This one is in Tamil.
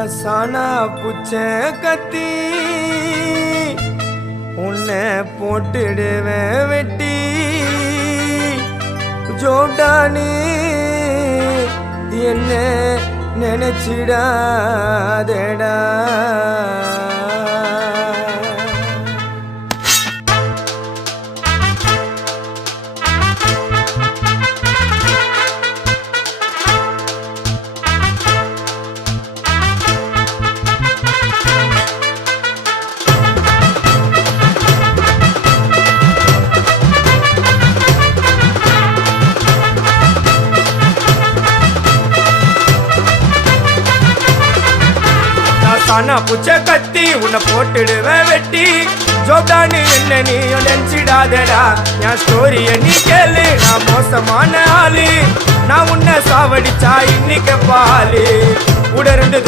நான் சானா புச்ச கத்தி உன்னை போட்டுடுவேன் வெட்டி ஜோடானி என்ன நினைச்சிடாதடா சானா புச்ச கத்தி உன்னை போட்டுடுவேன் வெட்டி ஜோப்டானு என்ன நீயும் நினைச்சிடாதடா என் ஸ்டோரிய நீ கேளு நான் மோசமான ஆளு நான் உன்னை சாவடிச்சா இன்னைக்கு பாலு உடருந்து